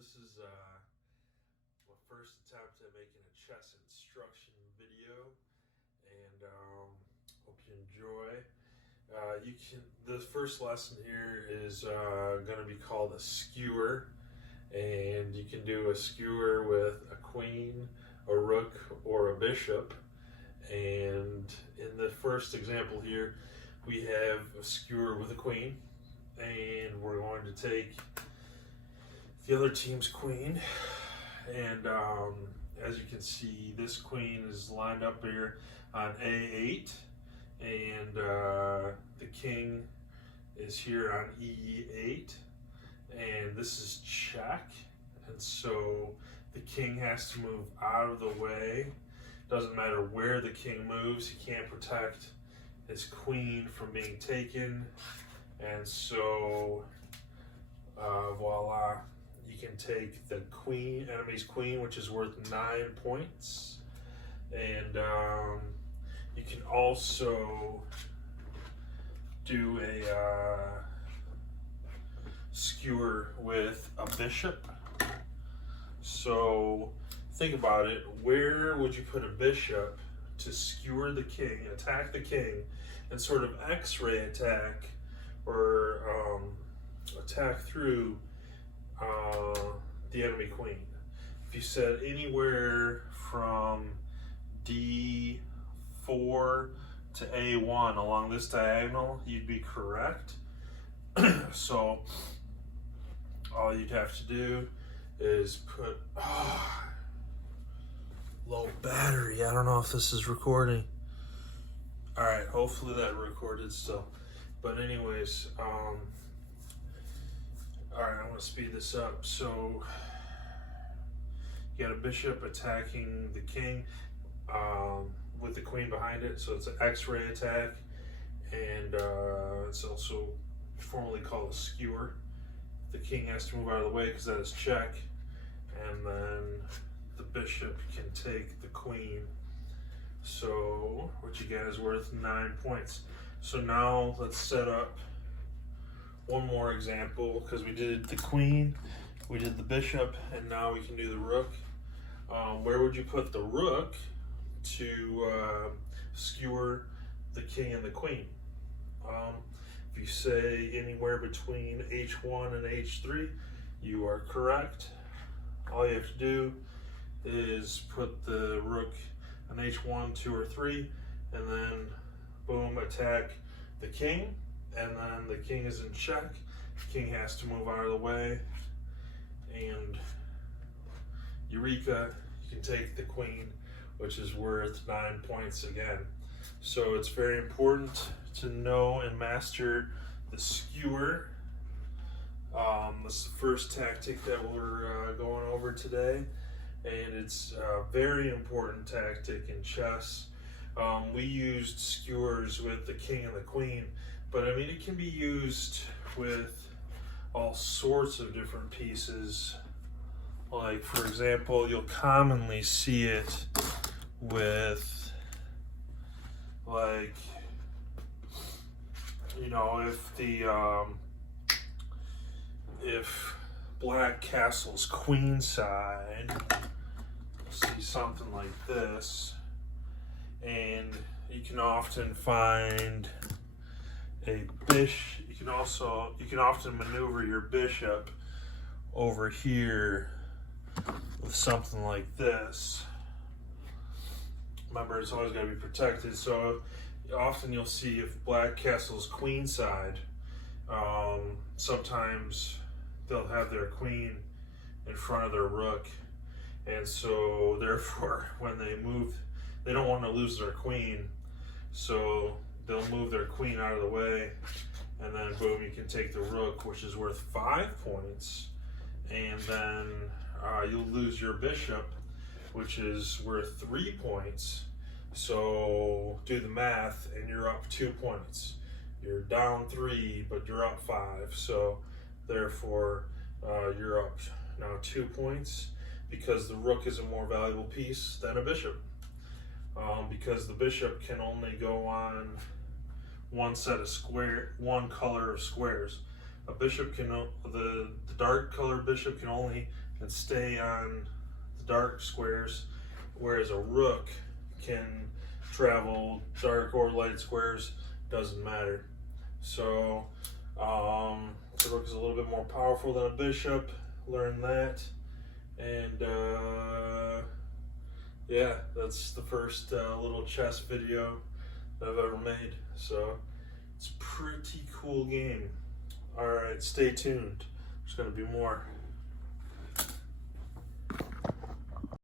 this is my first attempt at making a chess instruction video, and hope you enjoy. The first lesson here is going to be called a skewer, and you can do a skewer with a queen, a rook, or a bishop. And in the first example here, we have a skewer with a queen, and we're going to take the other team's queen, and as you can see, this queen is lined up here on A8, and the king is here on E8, and this is check, and so the king has to move out of the way. Doesn't matter where the king moves, he can't protect his queen from being taken, and so voila, you can take the queen, enemy's queen, which is worth 9 points, and you can also do a skewer with a bishop. So think about it, where would you put a bishop to skewer the king, attack the king, and sort of x-ray attack, or attack through the enemy queen? If you said anywhere from D4 to A1 along this diagonal, you'd be correct. So all you'd have to do is put low battery. I don't know if this is recording. All right, hopefully that recorded still. But anyways, all right, I'm gonna speed this up. So you got a bishop attacking the king with the queen behind it. So it's an X-ray attack, and it's also formally called a skewer. The king has to move out of the way because that is check, and then the bishop can take the queen. So what you got is worth 9 points. So now let's set up one more example, because we did the queen, we did the bishop, and now we can do the rook. Where would you put the rook to skewer the king and the queen? If you say anywhere between H1 and H3, you are correct. All you have to do is put the rook on H1, 2, or 3, and then boom, attack the king, and then the king is in check. The king has to move out of the way, and eureka, you can take the queen, which is worth 9 points again. So it's very important to know and master the skewer. This is the first tactic that we're going over today, and it's a very important tactic in chess. We used skewers with the king and the queen, but I mean, it can be used with all sorts of different pieces. Like, for example, you'll commonly see it with, like, you know, if black castle's queen side, see something like this, and you can often find a bishop. You can often maneuver your bishop over here with something like this. Remember, it's always got to be protected. So often you'll see, if black castle's queen side, sometimes they'll have their queen in front of their rook, and so therefore when they move, they don't want to lose their queen, so they'll move their queen out of the way, and then boom, you can take the rook, which is worth 5 points, and then you'll lose your bishop, which is worth 3 points. So do the math, and you're up 2 points. You're down 3, but you're up 5. So therefore, you're up now 2 points, because the rook is a more valuable piece than a bishop. Because the bishop can only go on one color of squares. A bishop can, the dark colored bishop can only and stay on the dark squares, whereas a rook can travel dark or light squares, doesn't matter. So the rook is a little bit more powerful than a bishop, learn that. And yeah, that's the first little chess video that I've ever made. So it's a pretty cool game. Alright, stay tuned. There's going to be more.